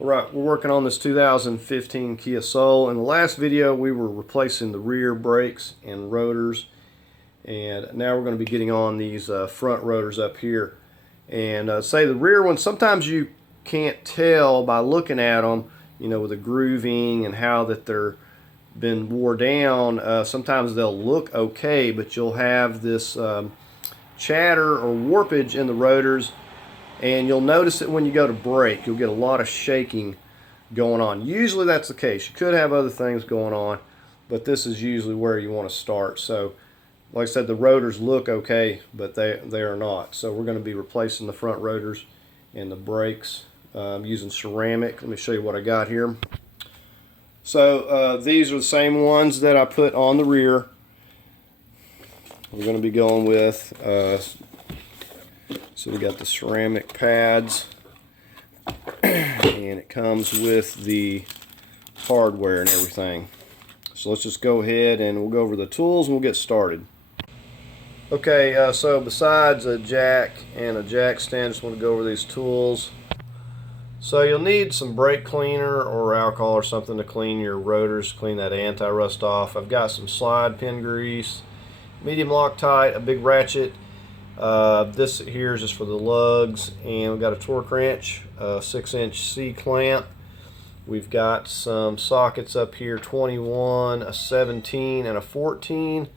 Alright, we're working on this 2015 Kia Soul. In the last video we were replacing the rear brakes and rotors, and now we're going to be getting on these front rotors up here. And say the rear ones, sometimes you can't tell by looking at them, you know, with the grooving and how that they're been wore down. Sometimes they'll look okay, but you'll have this chatter or warpage in the rotors. And you'll notice that when you go to brake, you'll get a lot of shaking going on. Usually that's the case. You could have other things going on, but this is usually where you want to start. So, like I said, the rotors look okay, but they are not. So we're going to be replacing the front rotors and the brakes using ceramic. Let me show you what I got here. So these are the same ones that I put on the rear. We're going to be going with so we got the ceramic pads, and it comes with the hardware and everything. So let's just go ahead and we'll go over the tools and we'll get started. Okay, so besides a jack and a jack stand, I just want to go over these tools. So you'll need some brake cleaner or alcohol or something to clean your rotors, clean that anti-rust off. I've got some slide pin grease, medium Loctite, a big ratchet. This here is just for the lugs, and we've got a torque wrench, a 6-inch C-clamp. We've got some sockets up here, 21, a 17, and a 14.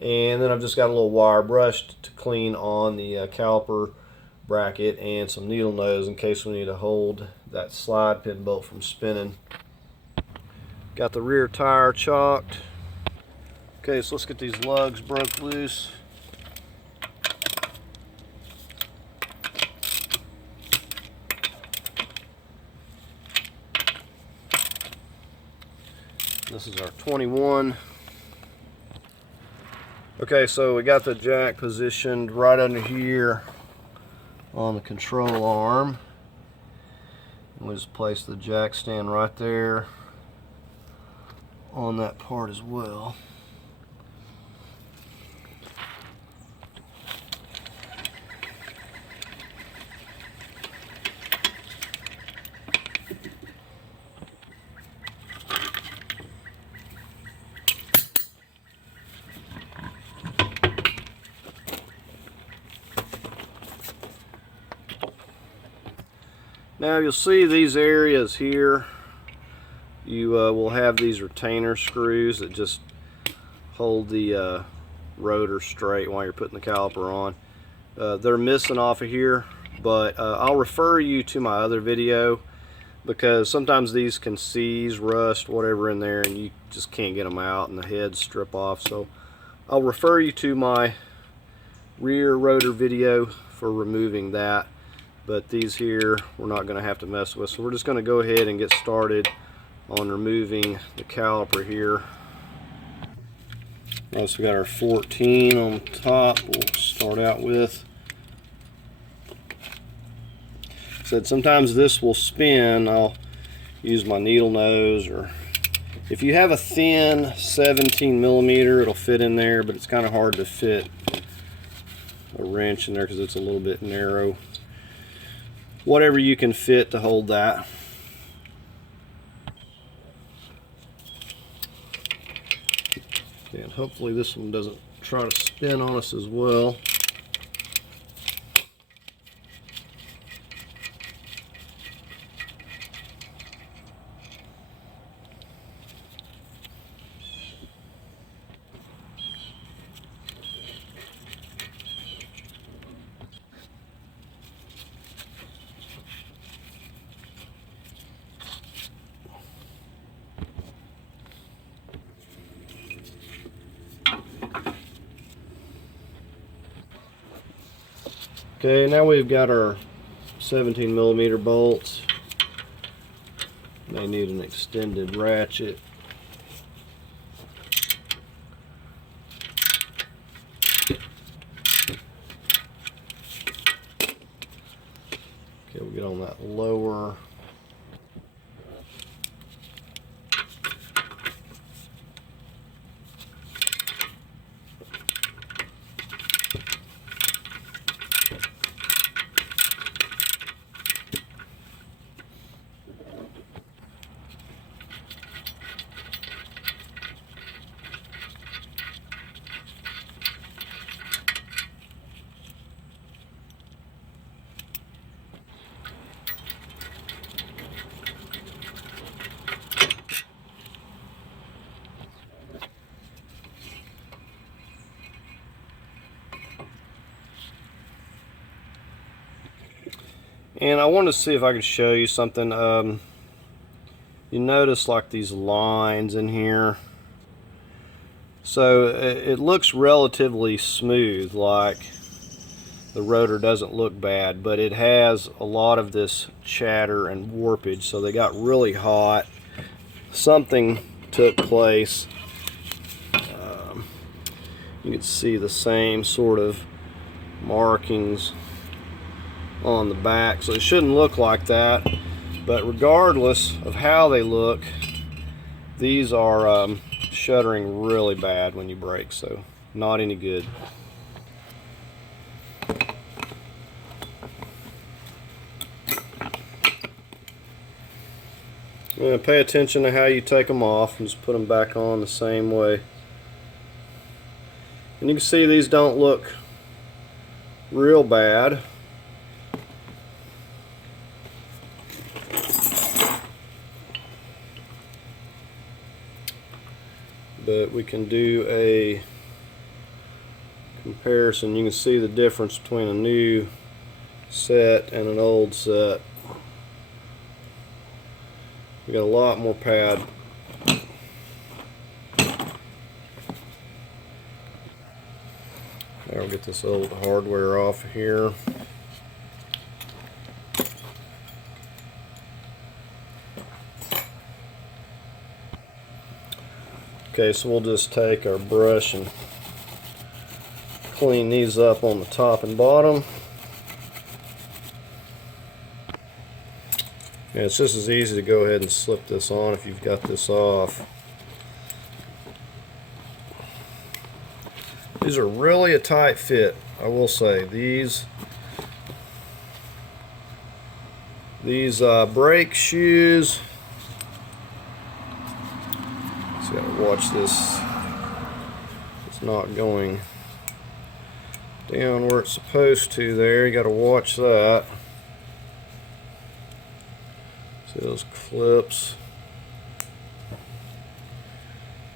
And then I've just got a little wire brush to clean on the caliper bracket, and some needle nose in case we need to hold that slide pin bolt from spinning. Got the rear tire chalked. Okay, so let's get these lugs broke loose. This is our 21. Okay, so we got the jack positioned right under here on the control arm. And we'll just place the jack stand right there on that part as well. Now you'll see these areas here, you will have these retainer screws that just hold the rotor straight while you're putting the caliper on. They're missing off of here, but I'll refer you to my other video, because sometimes these can seize, rust, whatever in there, and you just can't get them out and the heads strip off. So I'll refer you to my rear rotor video for removing that. But these here we're not going to have to mess with, so we're just going to go ahead and get started on removing the caliper here. Also, we got our 14 on top. We'll start out with. Said sometimes this will spin. I'll use my needle nose, or if you have a thin 17 millimeter, it'll fit in there, but it's kind of hard to fit a wrench in there because it's a little bit narrow. Whatever you can fit to hold that. Okay, and hopefully this one doesn't try to spin on us as well. Okay, now we've got our 17 millimeter bolts. May need an extended ratchet. Okay, we'll get on that lower. And I wanted to see if I could show you something. You notice like these lines in here. So it looks relatively smooth, like the rotor doesn't look bad, but it has a lot of this chatter and warpage. So they got really hot. Something took place. You can see the same sort of markings on the back, so it shouldn't look like that. But regardless of how they look, these are shuddering really bad when you brake, so not any good. Pay attention to how you take them off and just put them back on the same way. And you can see these don't look real bad. But we can do a comparison. You can see the difference between a new set and an old set. We got a lot more pad. I'll get this old hardware off of here. Okay, so we'll just take our brush and clean these up on the top and bottom. And it's just as easy to go ahead and slip this on if you've got this off. These are really a tight fit, I will say. These brake shoes, just gotta watch this. It's not going down where it's supposed to there. You gotta watch that. See those clips?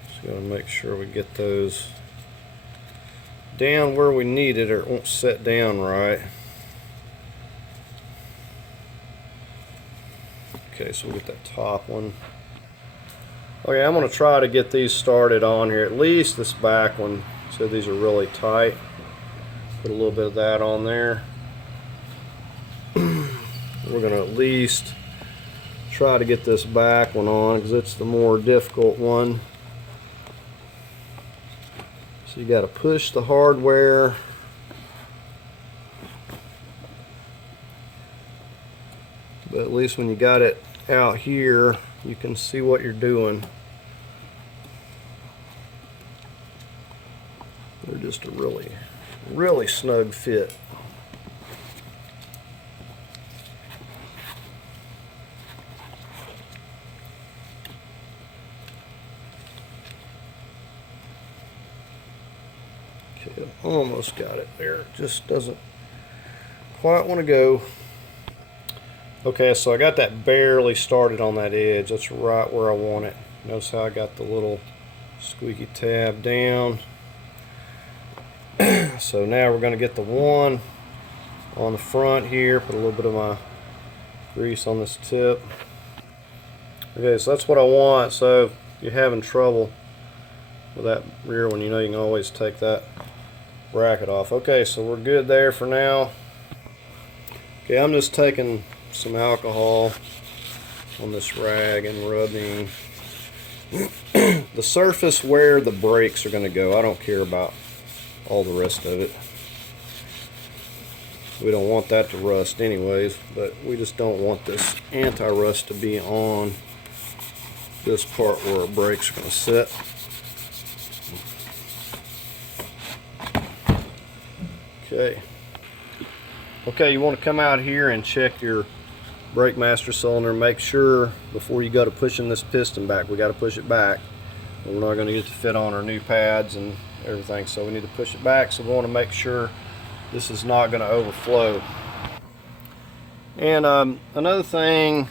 Just gotta make sure we get those down where we need it, or it won't set down right. Okay, so we'll get that top one. Okay, I'm going to try to get these started on here. At least this back one. So these are really tight. Put a little bit of that on there. We're going to at least try to get this back one on because it's the more difficult one. So you got to push the hardware. But at least when you got it out here, you can see what you're doing. They're just a really snug fit. Okay, almost got it there. It just doesn't quite want to go. Okay, so I got that barely started on that edge. That's right where I want it. Notice how I got the little squeaky tab down. So now we're going to get the one on the front here. Put a little bit of my grease on this tip. Okay, so that's what I want. So if you're having trouble with that rear one, you know you can always take that bracket off. Okay, so we're good there for now. Okay, I'm just taking some alcohol on this rag and rubbing the surface where the brakes are going to go. I don't care about all the rest of it. We don't want that to rust anyways, but we just don't want this anti-rust to be on this part where our brakes are going to sit. Okay, you want to come out here and check your brake master cylinder. Make sure before you go to pushing this piston back, we got to push it back. We're not going to get to fit on our new pads and everything, so we need to push it back. So we want to make sure this is not going to overflow. And another thing,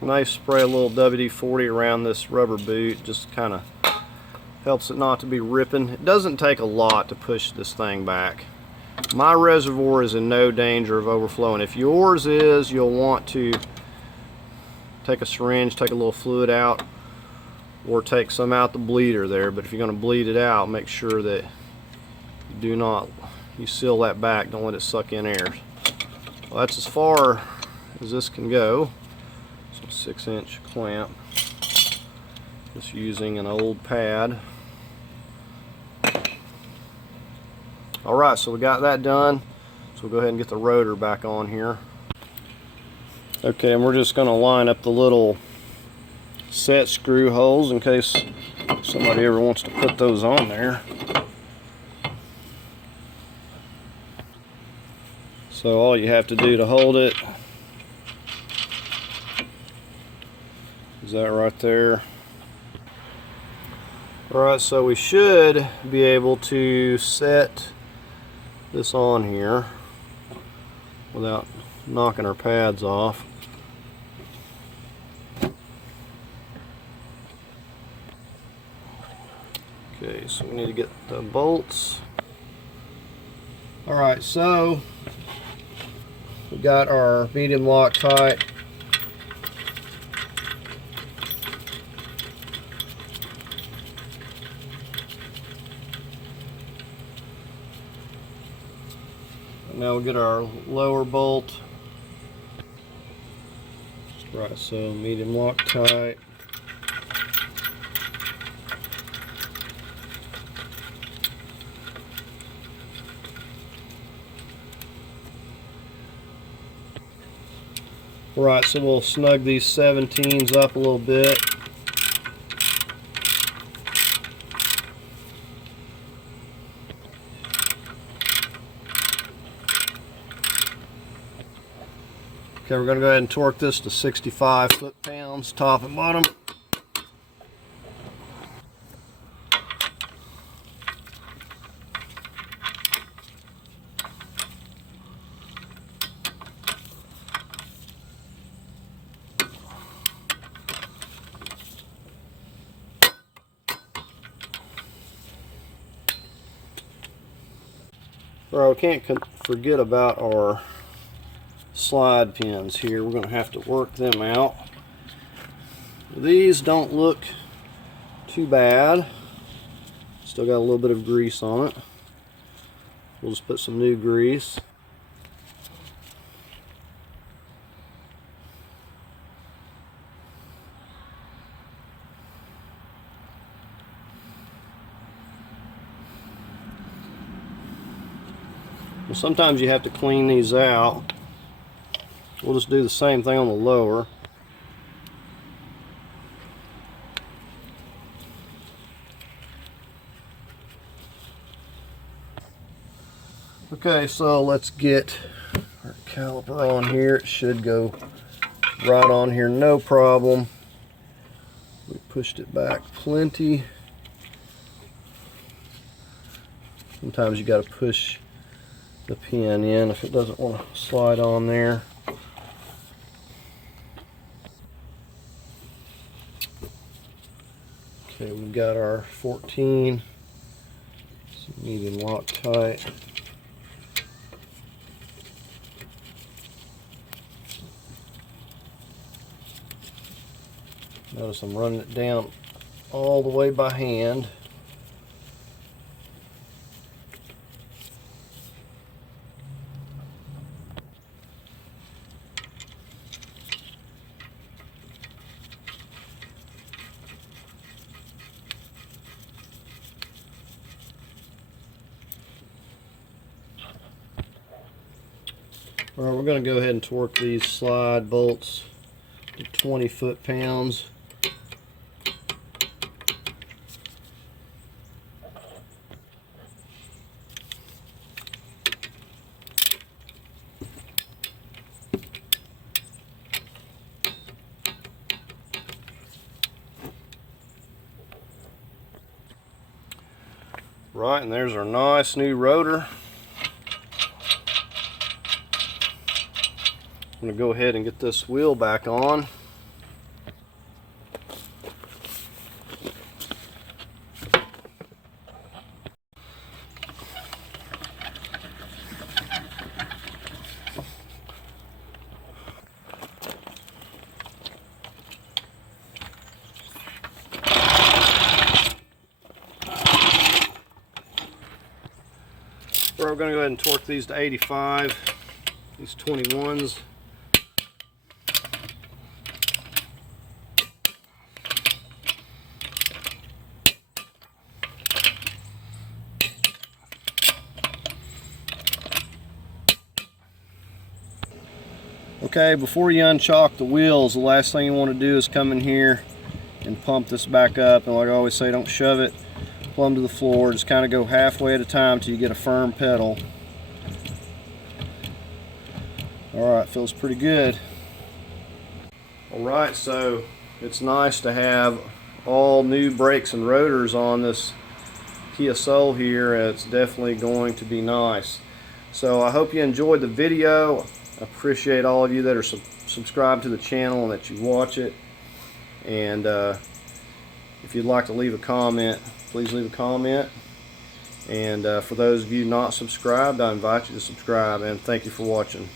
you may spray a little WD-40 around this rubber boot. Just kind of helps it not to be ripping. It doesn't take a lot to push this thing back. My reservoir is in no danger of overflowing. If yours is, you'll want to take a syringe, take a little fluid out, or take some out the bleeder there. But if you're going to bleed it out, make sure that you seal that back, don't let it suck in air. Well, that's as far as this can go. So 6-inch clamp, just using an old pad. Alright, so we got that done, so we'll go ahead and get the rotor back on here. Okay, and we're just going to line up the little set screw holes in case somebody ever wants to put those on there. So all you have to do to hold it is that right there. Alright, so we should be able to set this on here without knocking our pads off. Okay, so we need to get the bolts. Alright, so we got our medium Loctite. Now we get our lower bolt. Right, so medium Loctite. Right, so we'll snug these 17s up a little bit. Okay, we're going to go ahead and torque this to 65 foot-pounds, top and bottom. Well, we can't forget about our slide pins here. We're going to have to work them out. These don't look too bad. Still got a little bit of grease on it. We'll just put some new grease. Well, sometimes you have to clean these out. We'll just do the same thing on the lower. Okay, so let's get our caliper on here. It should go right on here, no problem. We pushed it back plenty. Sometimes you got to push the pin in if it doesn't want to slide on there. Okay, we've got our 14, some medium Loctite. Notice I'm running it down all the way by hand. All right, we're going to go ahead and torque these slide bolts to 20 foot-pounds. Right, and there's our nice new rotor. I'm going to go ahead and get this wheel back on. we're going to go ahead and torque these to 85, these 21s. Okay, before you unchalk the wheels, the last thing you want to do is come in here and pump this back up. And like I always say, don't shove it plumb to the floor. Just kind of go halfway at a time till you get a firm pedal. Alright, feels pretty good. Alright, so it's nice to have all new brakes and rotors on this Kia Soul here. It's definitely going to be nice. So I hope you enjoyed the video. I appreciate all of you that are subscribed to the channel and that you watch it. And if you'd like to leave a comment, please leave a comment. And for those of you not subscribed, I invite you to subscribe, and thank you for watching.